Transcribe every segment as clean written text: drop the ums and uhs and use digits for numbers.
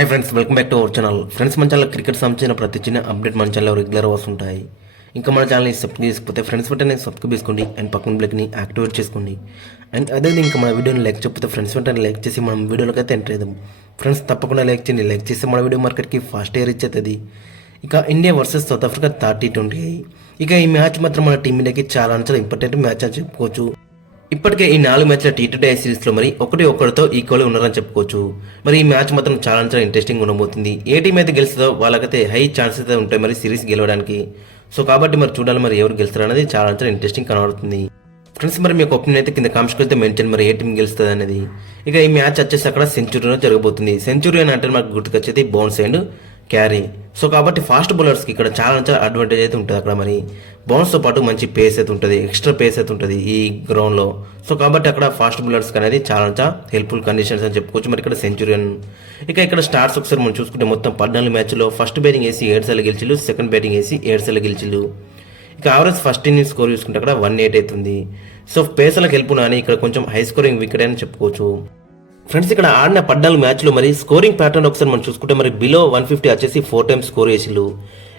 Hi friends, welcome back to our channel. Friends, మన channel cricket సంబంధించిన ప్రతి చిన్న అప్డేట్ మన ఛానల్లో రెగ్యులర్గా వస్తుంటాయి. ఇంకా మన ఛానల్ని సబ్స్క్రైబ్ చేసుకుంటే ఫ్రెండ్స్ వెంటనే సబ్స్క్రైబ్ చేసుకోండి అండ్ పక్కన బ్లెక్ని యాక్టివేట్ చేసుకోండి. అండ్ అదే ఇంకా మన వీడియోని లైక్ చెప్పితే ఫ్రెండ్స్ వెంటనే లైక్ చేసి మనం వీడియోలోకి అయితే ఎంటర్ చేద్దాం. ఫ్రెండ్స్ తప్పకుండా లైక్ చేయండి. లైక్ చేస్తే మన వీడియో మార్కెట్కి ఫాస్ట్ రీచ్ అవుతుంది. ఇక ఇండియా వర్సెస్ సౌత్ ఆఫ్రికా 30-20. ఇక ఈ మ్యాచ్ మాత్రం మన టీమిండియాకి చాలా ఇంపార్టెంట్ మ్యాచ్ అని చెప్పుకోవచ్చు. ఇప్పటికే ఈ 4 మ్యాచ్ల T20 సిరీస్లో మరి ఒకరితో ఈక్వల్ ఉన్నారని చెప్పుకోవచ్చు. మరి ఈ మ్యాచ్ మాత్రం చాలా ఇంట్రెస్టింగ్ ఉండబోతుంది. ఏ టీం అయితే గెలుస్తుందో వాళ్ళకైతే హై ఛాన్సెస్ అయితే ఉంటాయి మరి సిరీస్ గెలవడానికి. సో కాబట్టి మరి చూడాలి మరి ఎవరు గెలుస్తారు అనేది చాలా ఇంట్రెస్టింగ్ కనబడుతుంది. ఫ్రెండ్స్, మరి మీకు ఒపీనియన్ అయితే కింద కామెంట్స్కి అయితే మెన్షన్ మరి ఏ టీం గెలుస్తుంది అనేది. ఇక ఈ మ్యాచ్ వచ్చేసి అక్కడ సెంచురీలో జరగబోతుంది. సెంచురీ అని అంటే మనకు గుర్తుకొచ్చేది బౌన్స్ అండ్ క్యారీ. సో కాబట్టి ఫాస్ట్ బౌలర్స్కి ఇక్కడ చాలా అడ్వాంటేజ్ అయితే ఉంటుంది. అక్కడ మరి బౌన్స్తో పాటు మంచి పేస్ అయితే ఉంటుంది, ఎక్స్ట్రా పేస్ అయితే ఉంటుంది ఈ గ్రౌండ్లో. సో కాబట్టి అక్కడ ఫాస్ట్ బౌలర్స్కి అనేది చాలా హెల్ప్ఫుల్ కండిషన్స్ అని చెప్పుకోవచ్చు. మరి ఇక్కడ సెంచురియన్ ఇక్కడ స్టార్ట్స్ ఒకసారి మనం చూసుకుంటే మొత్తం 14 మ్యాచ్లో ఫస్ట్ బ్యాటింగ్ వేసి 7 సార్లు గెలిచిళ్ళు, సెకండ్ బ్యాటింగ్ వేసి 7 సార్లు గెలిచిళ్ళు. ఇక యావరేజ్ ఫస్ట్ ఇన్నింగ్స్ స్కోర్ చూసుకుంటే అక్కడ 108 అవుతుంది. సో పేసర్లకు హెల్ప్ అని ఇక్కడ కొంచెం హై స్కోరింగ్ వికెట్ అని చెప్పుకోవచ్చు. ఫ్రెండ్స్, ఇక్కడ ఆడిన 14 మ్యాచ్లో మరి స్కోరింగ్ ప్యాటర్న్ ఒకసారి మనం చూసుకుంటే మరి బిలో 150 వచ్చేసి 4 టైమ్స్ స్కోర్ చేసిళ్ళు.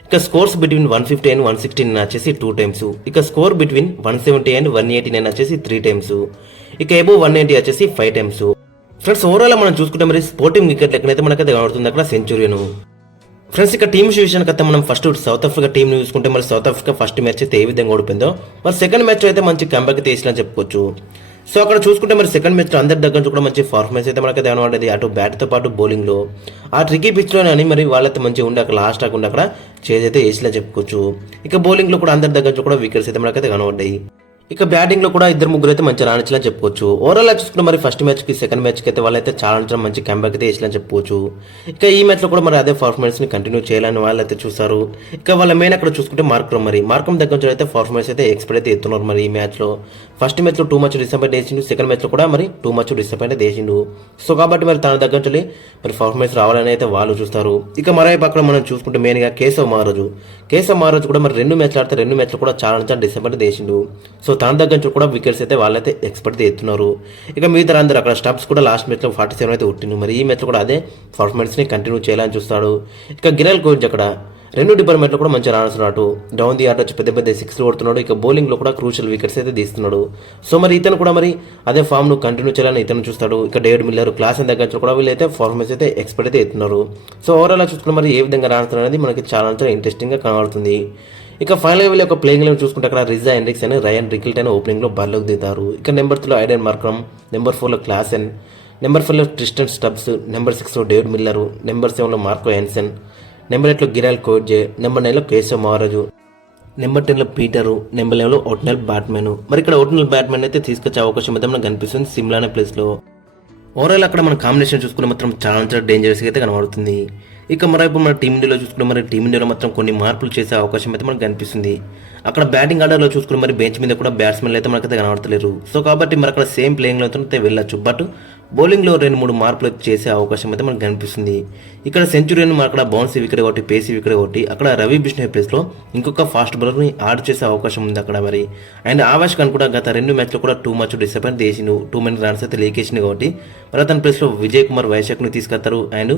ఇక స్కోర్స్ బిట్వీన్ 150 అండ్ 169 వచ్చేసి 2 టైమ్స్. ఇక స్కోర్ బిట్వీన్ 170 అండ్ 189 వచ్చేసి 3 టైమ్స్. ఇక ఎబో 190 వచ్చేసి 5 టైమ్స్. ఫ్రెండ్స్, ఓవరాల్ మనం చూసుకుంటే మరి స్పోర్టింగ్ వికెట్ లెక్కనైతే మనకైతే కనబడుతుంది అక్కడ సెంచురియన్. ఫ్రెండ్స్, ఇక టీమ్స్ విషయానికి అయితే మనం ఫస్ట్ సౌత్ ఆఫ్రికా టీంని చూసుకుంటే మరి సౌత్ ఆఫ్రికా ఫస్ట్ మ్యాచ్ అయితే ఏ విధంగా ఓడిపోయిందో మరి సెకండ్ మ్యాచ్ అయితే మంచి కంబ్యాక్ అయితే వేసినా చెప్పుకోవచ్చు. సో అక్కడ చూసుకుంటే మరి సెకండ్ మ్యాచ్లో అందరి దగ్గర నుంచి కూడా మంచి పర్ఫార్మెన్స్ అయితే మనకైతే కనబడేది. అటు బ్యాట్తో పాటు బౌలింగ్లో ఆ ట్రికీ పిచ్లోనే అని మరి వాళ్ళైతే మంచిగా ఉండి అక్కడ లాస్ట్ ఆకుండా అక్కడ చేజ్ అయితే వేసినా చెప్పుకోవచ్చు. ఇక బౌలింగ్లో కూడా అందరి దగ్గర నుంచి కూడా వికెట్స్ అయితే మనకైతే కనబడ్డాయి. ఇక బ్యాటింగ్లో కూడా 2-3 అయితే మంచి రాణించలా చెప్పుకోవచ్చు. ఓవరాల్ చూసుకుంటే మరి ఫస్ట్ మ్యాచ్కి సెకండ్ మ్యాచ్కి అయితే వాళ్ళైతే చాలా మంచి కంబ్యాక్ అయితే వేసినా చెప్పుకోవచ్చు. ఇక ఈ మ్యాచ్లో కూడా మరి అదే పర్ఫార్మెన్స్ని కంటిన్యూ చేయాలని వాళ్ళు అయితే చూస్తారు. ఇక వాళ్ళ మెయిన్ అక్కడ చూసుకుంటే మార్కం దగ్గర నుంచి అయితే పర్ఫార్మెన్స్ అయితే ఎక్స్పెక్ట్ అయితే ఎత్తున్నారు. మరి ఈ మ్యాచ్లో ఫస్ట్ మ్యాచ్లో 2 మచ్ డిసప్పాయింట్ చేసిండు, సెకండ్ మ్యాచ్లో కూడా మరి 2 మచ్ డిసప్పాయింట్ చేసిండు. సో కాబట్టి మరి తన దగ్గర నుంచి మరి పర్ఫార్మెన్స్ రావాలని అయితే వాళ్ళు చూస్తారు. ఇక మరోవైపు అక్కడ మనం చూసుకుంటే మెయిన్గా కేశవ్ మహారాజు కూడా మరి 2 మ్యాచ్లు ఆడితే 2 మ్యాచ్లు కూడా చాలా డిసప్పాయింట్ చేసిండు. సో తన దగ్గర నుంచి కూడా వికెట్స్ అయితే వాళ్ళైతే ఎక్స్పెక్ట్ ఎత్తున్నారు. ఇక మిగతా అందరూ అక్కడ స్టంప్స్ కూడా లాస్ట్ మ్యాచ్లో 47 అయితే కొట్టిండు. మరి ఈ మ్యాచ్లో కూడా అదే పర్ఫార్మెన్స్ని కంటిన్యూ చేయాలని చూస్తాడు. ఇక గిరాల్ కోచ్ అక్కడ 2 డిపార్ట్మెంట్లో కూడా మంచి రాణిస్తున్నాడు. డౌన్ ది ఆర్డర్ వచ్చి పెద్ద 6లు కొడుతున్నాడు. ఇక బౌలింగ్లో కూడా క్రూషియల్ వికెట్స్ అయితే తీస్తున్నాడు. సో మరి ఇతను కూడా మరి అదే ఫామ్ను కంటిన్యూ చేయాలని ఇతను చూస్తాడు. ఇక డేవిడ్ మిల్లర్ క్లాస్ దగ్గర కూడా వీళ్ళైతే పర్ఫార్మెన్స్ అయితే ఎక్స్పెక్ట్ అయితే ఎత్తున్నారు. సో ఓవరాల్ చూసుకున్న మరి ఏ విధంగా రాణిస్తున్నారు అనేది మనకి చాలా ఇంట్రెస్టింగ్గా కనబడుతుంది. ఇక ఫైనల్ వీళ్ళ యొక్క ప్లేయింగ్ లెవెన్ చూసుకుంటే అక్కడ రిజా హెండ్రిక్స్ అని రయాన్ రికిల్టన్ ఓపెనింగ్లో బరిలోకి దిగుతారు. ఇక నెంబర్ 3లో ఐడెన్ మార్క్రమ్, నెంబర్ 4లో క్లాసెన్, నెంబర్ 5లో ట్రిస్టన్ స్టబ్స్, నెంబర్ 6లో డేవిడ్ మిల్లర్, నెంబర్ 7లో మార్కో హెన్సన్, నెంబర్ 8లో గిరాల్ కోడ్జే, నెంబర్ 9లో కేశవ్ మహారాజు, నెంబర్ 10లో పీటరు, నెంబర్ 11లో ఓట్నెల్ బ్యాట్మెన్. మరి ఇక్కడ ఓట్నెల్ బ్యాట్మెన్ అయితే తీసుకొచ్చే అవకాశం అయితే మనకు కనిపిస్తుంది సిమ్లా అనే ప్లేస్లో. ఓవరాల్ అక్కడ మన కాంబినేషన్ చూసుకుంటే మాత్రం చాలా డేంజరస్గా అయితే కనబడుతుంది. ఇక మరోవైపు మన టీమిండియాలో చూసుకుంటే మరి టీమిండియాలో మాత్రం కొన్ని మార్పులు చేసే అవకాశం అయితే మనకు కనిపిస్తుంది. అక్కడ బ్యాటింగ్ ఆర్డర్లో చూసుకుని మరి బెంచ్ మీద కూడా బ్యాట్స్మెన్లు అయితే మనకైతే కనబడతలేరు. సో కాబట్టి మరి అక్కడ సేమ్ ప్లేయింగ్లో అయితే వెళ్ళొచ్చు. బట్ బౌలింగ్లో 2-3 మార్పులు చేసే అవకాశం అయితే మనకు కనిపిస్తుంది. ఇక్కడ సెంచురీని అక్కడ బౌన్సీ వికెట్ ఒకటి, పేసీ వికెట్ ఒకటి, అక్కడ రవి బిష్ణోయ్ ప్లేస్లో ఇంకొక ఫాస్ట్ బౌలర్ని ఆడ్ చేసే అవకాశం ఉంది అక్కడ మరి. అండ్ ఆవేష్ ఖాన్ కూడా గత 2 మ్యాచ్లో కూడా 2 మచ్ డిసప్పాయింట్ చేసిండు, 2 many రన్స్ అయితే లేకేసింది. కాబట్టి మరి అతని ప్లేస్లో విజయ్ కుమార్ వైశాఖ్ని తీసుకొస్తారు. అండ్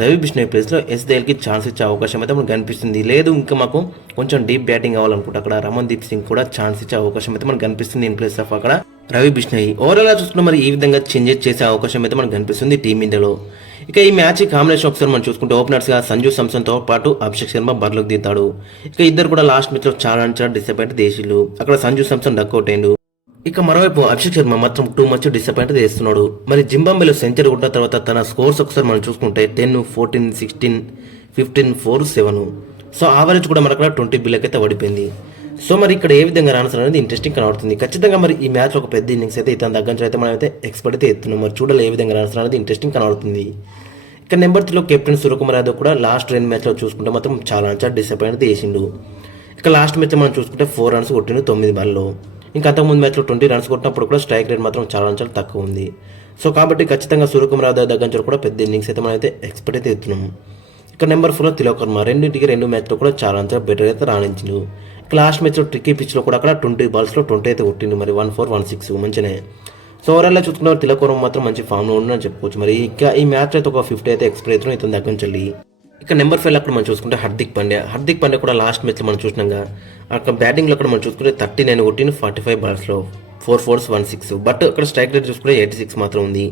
రవి బిష్ణోయ్ ప్లేస్లో ఎస్ దయల్కి ఛాన్స్ ఇచ్చే అవకాశం అయితే మనకు కనిపిస్తుంది. లేదు ఇంకా మాకు కొంచెం డీప్ బ్యాటింగ్ కావాలనుకుంటే అక్కడ రమన్ దీప్ సింగ్ కూడా ఛాన్స్ ఇచ్చే అవకాశం అయితే మనకు కనిపిస్తుంది ఇన్ ప్లేస్ ఆఫ్ అక్కడ రవి బిష్ణోయ్. ఓవరాల్ చూసుకున్న మరి ఈ విధంగా చేంజెస్ చేసే అవకాశం అయితే మనకు కనిపిస్తుంది టీమిండియాలో. ఇక ఈ మ్యాచ్ కాంబినేషన్ ఒకసారి మనం చూసుకుంటే ఓపెనర్స్గా సంజు శాంసన్తో పాటు అభిషేక్ శర్మ బరిలోకి దిగుతాడు. ఇక ఇద్దరు కూడా లాస్ట్ మ్యాచ్లో చాలా డిసప్పాయింట్ చేసిళ్ళు. అక్కడ సంజు శాంసన్ డక్అవుట్ అయ్యిండు. ఇక మరోవైపు అభిషేక్ శర్మ మాత్రం 2 మచ్ డిసప్పాయింట్ చేస్తున్నాడు. మరి జింబాబ్వేలో సెంచరీ కొట్టిన తర్వాత తన స్కోర్స్ ఒకసారి మనం చూసుకుంటే 10, 14, 16, 15, 4, 7. సో ఆవరేజ్ కూడా మనకు 20 బిల్లకి అయితే పడిపోయింది. సో మరి ఇక్కడ ఏ విధంగా రాణిస్తారు అనేది ఇంట్రెస్టింగ్ కనబడుతుంది. ఖచ్చితంగా మరి ఈ మ్యాచ్ ఒక పెద్ద ఇన్నింగ్స్ అయితే ఇతని దగ్గర నుంచి అయితే మనం అయితే ఎక్స్పెక్ట్ అయితే ఎత్తున్నాం. మరి చూడాలి ఏ విధంగా రాణిస్తారు అనేది ఇంట్రెస్టింగ్ కనబడుతుంది. ఇక నెంబర్ 3లో కెప్టెన్ సూర్యకుమార్ యాదవ్ కూడా లాస్ట్ 2 మ్యాచ్లో చూసుకుంటే మాత్రం చాలా డిసప్పాయింట్ చేసిండు. ఇక లాస్ట్ మ్యాచ్ మనం చూసుకుంటే 4 రన్స్ కొట్టిండు 9 బాల్లో. ఇంకా అంతకుముందు మ్యాచ్లో 20 రన్స్ కొట్టినప్పుడు కూడా స్ట్రైక్ రేట్ మాత్రం చాలా తక్కువ ఉంది. సో కాబట్టి ఖచ్చితంగా సూర్యకుమార్ యాదవ్ దగ్గర నుంచి కూడా పెద్ద ఇన్నింగ్స్ అయితే మనం అయితే ఎక్స్పెక్ట్ అయితే ఎత్తున్నాం. ఇక నెంబర్ 4లో తిలక్ వర్మ 2 మ్యాచ్లో కూడా చాలా బెటర్ అయితే రాణించిండు. లాస్ట్ మ్యాచ్లో ట్రిక్కీ పిచ్లో కూడా అక్కడ 20 బాల్స్లో 20 అయితే కొట్టిండు. మరి 1-4, 1-6 మంచినే. సో ఓవరాల్గా చూసుకున్న తిలక్ వర్మ మాత్రం మంచి ఫామ్లో ఉందని చెప్పుకోవచ్చు. మరి ఇక ఈ మ్యాచ్ అయితే ఒక 50 అయితే ఎక్స్పెక్ట్ అవుతుంది ఇతని దగ్గర నుంచి వెళ్ళి. ఇక నెంబర్ 5 అక్కడ మనం చూసుకుంటే హార్దిక్ పాండ్యా కూడా లాస్ట్ మ్యాచ్లో మనం చూసినాగా అక్కడ బ్యాటింగ్లో అక్కడ మనం చూసుకుంటే 39 కొట్టిన 45 బాల్స్లో 4 4s 1 6. బట్ అక్కడ స్ట్రైక్ రేట్ చూసుకుంటే 86 మాత్రం ఉంది.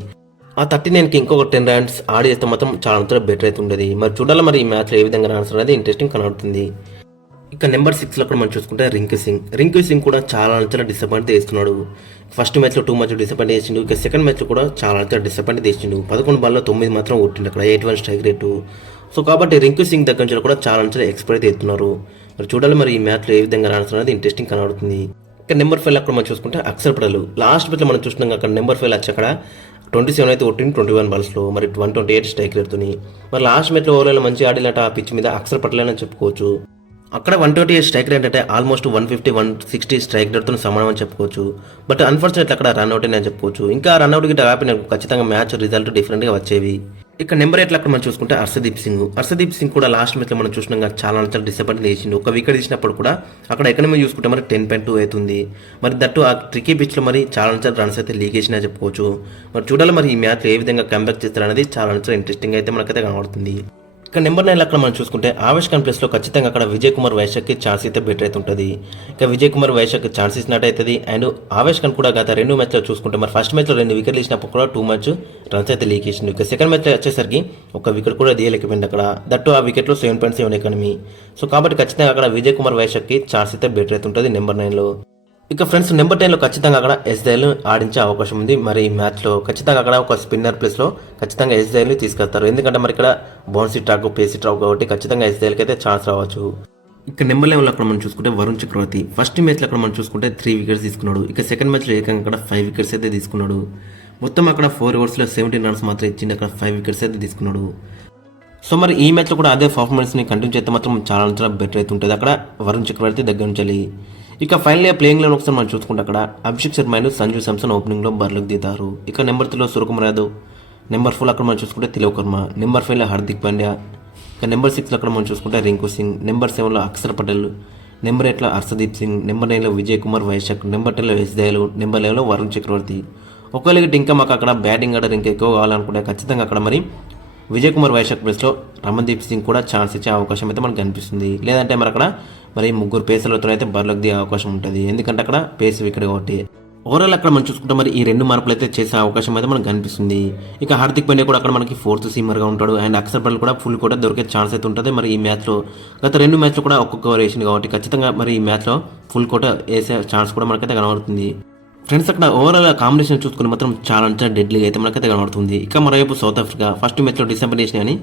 ఆ 39కి ఇంకొక 10 రన్స్ ఆడి చేస్తే మాత్రం చాలా అంతా బెటర్ అయితే ఉంటుంది. మరి చూడాలి మరి ఈ మ్యాచ్లో ఏ విధంగా రన్స్ అనేది ఇంట్రెస్టింగ్ కనబడుతుంది. ఇక నెంబర్ 6లో అక్కడ మనం చూసుకుంటే రింకు సింగ్ కూడా చాలా డిసప్పాయింట్ చేస్తున్నాడు. ఫస్ట్ మ్యాచ్లో 2 మ్యాచ్ డిసప్పాయింట్ చేసిండు. ఇక సెకండ్ మ్యాచ్లో కూడా చాలా డిసప్పాయింట్ చేసిండు. 11 బాల్లో 9 మాత్రం కొట్టిండు అక్కడ 81 స్ట్రైక్ రేటు. సో కాబట్టి రింకు సింగ్ దగ్గర నుంచి కూడా చాలా ఎక్స్పెక్ట్ చేస్తున్నారు. మరి చూడాలి మరి ఈ మ్యాచ్లో ఏ విధంగా రన్స్ అనేది ఇంట్రెస్టింగ్ కనబడుతుంది. ఇక నెంబర్ 5 అక్కడ మనం చూసుకుంటే అక్షర్ పటేల్ లాస్ట్ మ్యాచ్లో మనం చూసినాం అక్కడ నెంబర్ 5 వచ్చి అక్కడ 27 అయితే కొట్టింది 21 బాల్స్లో మరి 128 స్ట్రైక్ రేట్తోని. మరి లాస్ట్ మ్యాచ్లో ఓవర్లో మంచి ఆడినట్టు ఆ పిచ్ మీద అక్షర్ పటేల్ అని చెప్పుకోవచ్చు. అక్కడ 128 స్ట్రైక్ రేట్ అంటే ఆల్మోస్ట్ 150 160 స్ట్రైక్ రేట్తో సమానం అని చెప్పుకోవచ్చు. బట్ అన్ఫార్చునేట్లీ అక్కడ రన్అట్ అని చెప్పుకోవచ్చు. ఇంకా రన్అట్ గిట్ట ఆపిన ఖచ్చితంగా మ్యాచ్ రిజల్ట్ డిఫరెంట్గా వచ్చేవి. ఇక నెంబర్ 8 అక్కడ మనం చూసుకుంటే హర్షదీప్ సింగ్ కూడా లాస్ట్ మ్యాచ్లో మనం చూసినాక చాలా డిసప్పాయింట్ చేసిండు. ఒక వికెట్ తీసినప్పుడు కూడా అక్కడ ఎకనమీ చూసుకుంటే మరి 10.2 అవుతుంది. మరి దట్టు ఆ ట్రికీ పిచ్లో మరి చాలా రన్స్ అయితే లీక్ చేసినా చెప్పుకోవచ్చు. మరి చూడాలి మరి ఈ మ్యాచ్లో ఏ విధంగా కంబ్యాక్ చేస్తారనేది చాలా ఇంట్రెస్టింగ్ అయితే మనకైతే కనబడుతుంది. ఇక నెంబర్ 9 అక్కడ మనం చూసుకుంటే ఆవేష్ ఖాన్ ప్లేస్లో ఖచ్చితంగా అక్కడ విజయ్ కుమార్ వైశాఖ్కి ఛాన్స్ అయితే బెటర్ అయితే ఉంటుంది. ఇక విజయ్ కుమార్ వైశాఖ్ ఛాన్స్ ఇచ్చినట్టు అవుతుంది. అండ్ ఆవేష్ ఖాన్ కూడా గత 2 మ్యాచ్లో చూసుకుంటే మరి ఫస్ట్ మ్యాచ్లో 2 వికెట్లు ఇచ్చినప్పుడు కూడా 2 మ్యాచ్ రన్స్ అయితే లీక్ చేసిండు. ఇక సెకండ్ మ్యాచ్లో వచ్చేసరికి ఒక వికెట్ కూడా తీయలేకపోయింది అక్కడ. దట్టు ఆ వికెట్లో 7.7 ఎకానమీ. సో కాబట్టి ఖచ్చితంగా అక్కడ విజయ్ కుమార్ వైశాఖ్కి ఛాన్స్ అయితే బెటర్ అయితే ఉంటుంది నెంబర్ 9లో. ఇక ఫ్రెండ్స్ నెంబర్ 10లో ఖచ్చితంగా అక్కడ ఎస్ఐఎల్ ఆడించే అవకాశం ఉంది. మరి ఈ మ్యాచ్లో ఖచ్చితంగా అక్కడ ఒక స్పిన్నర్ ప్లేస్లో ఖచ్చితంగా ఎస్ఐఎల్ తీసుకెళ్తారు. ఎందుకంటే మరి ఇక్కడ బౌన్సీ ట్రాక్ పేసీ ట్రాక్ కాబట్టి ఖచ్చితంగా ఎస్ఐఎల్కి అయితే ఛాన్స్ రావచ్చు. ఇక నెంబర్ 11 అక్కడ మనం చూసుకుంటే వరుణ్ చక్రవర్తి ఫస్ట్ మ్యాచ్లో అక్కడ మనం చూసుకుంటే 3 వికెట్స్ తీసుకున్నాడు. ఇక సెకండ్ మ్యాచ్లో ఏకంగా అక్కడ 5 వికెట్స్ అయితే తీసుకున్నాడు. మొత్తం అక్కడ 4 ఓవర్స్లో 17 రన్స్ మాత్రం ఇచ్చింది. అక్కడ 5 వికెట్స్ అయితే తీసుకున్నాడు. సో మరి ఈ మ్యాచ్లో కూడా అదే పర్ఫార్మెన్స్ని కంటిన్యూ చేస్తే మాత్రం చాలా బెటర్ అయితే ఉంటుంది అక్కడ వరుణ్ చక్రవర్తి దగ్గర నుంచి. ఇక ఫైనల్ ప్లేయింగ్ లెవెన్ ఒకసారి మనం చూసుకుంటే అక్కడ అభిషేక్ శర్మ అండ్ సంజు శాంసన్ ఓపెనింగ్లో బరిలోకి దిగుతారు. ఇక నెంబర్ 3లో సూర్యకుమార్ యాదవ్, నెంబర్ 4 అక్కడ మనం చూసుకుంటే తిలక్ వర్మ, నెంబర్ 5లో హార్దిక్ పాండ్యా, ఇక నెంబర్ 6 అక్కడ మనం చూసుకుంటే రింకు సింగ్, నెంబర్ 7లో అక్షర్ పటేల్, నెంబర్ 8లో హర్షదీప్ సింగ్, నెంబర్ 9లో విజయ్ కుమార్ వైశాఖ్, నెంబర్ 10లో ఎస్ఐఎల్, నెంబర్ 11లో వరుణ్ చక్రవర్తి. ఒకవేళ ఇంకా మాకు అక్కడ బ్యాటింగ్ ఆర్డర్ ఇంకా ఎక్కువ కావాలనుకుంటే ఖచ్చితంగా అక్కడ మరి విజయ్ కుమార్ వైశాఖ్ ప్లేస్లో రమన్దీప్ సింగ్ కూడా ఛాన్స్ ఇచ్చే అవకాశం అయితే మనకు కనిపిస్తుంది. లేదంటే మరి అక్కడ మరి 3 పేసర్లతో అయితే బరిలోకి దిగే అవకాశం ఉంటుంది. ఎందుకంటే అక్కడ పేస్ వికెట్ కాబట్టి ఓవరాల్ అక్కడ మనం చూసుకుంటే మరి ఈ 2 మార్పులు అయితే చేసే అవకాశం అయితే మనకు కనిపిస్తుంది. ఇక హార్దిక్ పాండ్యా కూడా అక్కడ మనకి 4th సీమర్గా ఉంటాడు. అండ్ అక్షర్ పటేల్ కూడా ఫుల్ కూడా దొరికే ఛాన్స్ అయితే ఉంటుంది. మరి ఈ మ్యాచ్లో గత 2 మ్యాచ్లో కూడా ఒక్కొక్క ఓవర్ వేసింది కాబట్టి ఖచ్చితంగా మరి ఈ మ్యాచ్లో ఫుల్ కోట వేసే ఛాన్స్ కూడా మనకైతే కనబడుతుంది. ఫ్రెండ్స్ అక్కడ ఓవరాల్ కాంబినేషన్ చూసుకుని మాత్రం చాలా డెడ్లీగా అయితే మనకైతే కనబడుతుంది. ఇక మరోవైపు సౌత్ ఆఫ్రికా ఫస్ట్ మ్యాచ్లో డిసప్పాయింట్ చేసినా కానీ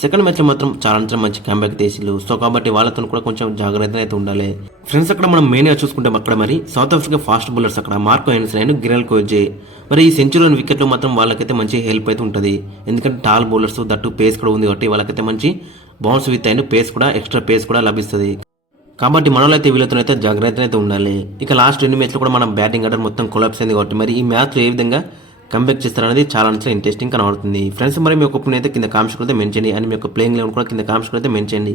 సెకండ్ మ్యాచ్లో మాత్రం చాలా మంచి కంబ్యాక్ తీసిళ్ళు. సో కాబట్టి వాళ్ళతో కూడా కొంచెం జాగ్రత్త అయితే ఉండాలి. ఫ్రెండ్స్ అక్కడ మనం మెయిన్గా చూసుకుంటే అక్కడ మరి సౌత్ ఆఫ్రికా ఫాస్ట్ బౌలర్స్ అక్కడ మార్కో హెన్సన్ అండ్ గిరెల్ కోజే మరి ఈ సెంచురీలోని వికెట్లో మాత్రం వాళ్ళకైతే మంచి హెల్ప్ అయితే ఉంటుంది. ఎందుకంటే టాల్ బౌలర్స్ దట్టు పేస్ కూడా ఉంది కాబట్టి వాళ్ళకైతే మంచి బౌన్స్ విత్ అండ్ పేస్ కూడా ఎక్స్ట్రా పేస్ కూడా లభిస్తుంది. కాబట్టి మనలో అయితే వీళ్ళతో అయితే జాగ్రత్త అయితే ఉండాలి. ఇక లాస్ట్ 2 మ్యాచ్లో కూడా మనం బ్యాటింగ్ ఆర్డర్ మొత్తం కొలాప్స్ అయింది కాబట్టి మరి ఈ మ్యాచ్లో ఏ విధంగా కంబ్యాక్ చేస్తారనేది చాలా ఇంట్రెస్టింగ్ కనబడుతుంది. ఫ్రెండ్స్ మరి మీ ఒపీనియన్ అయితే కింద కామెంట్స్ అయితే మెన్షన్ చేయండి. అండ్ మీ యొక్క ప్లేయింగ్ లెవెన్ కూడా కింద కామెంట్స్ అయితే మెన్షన్ చేయండి.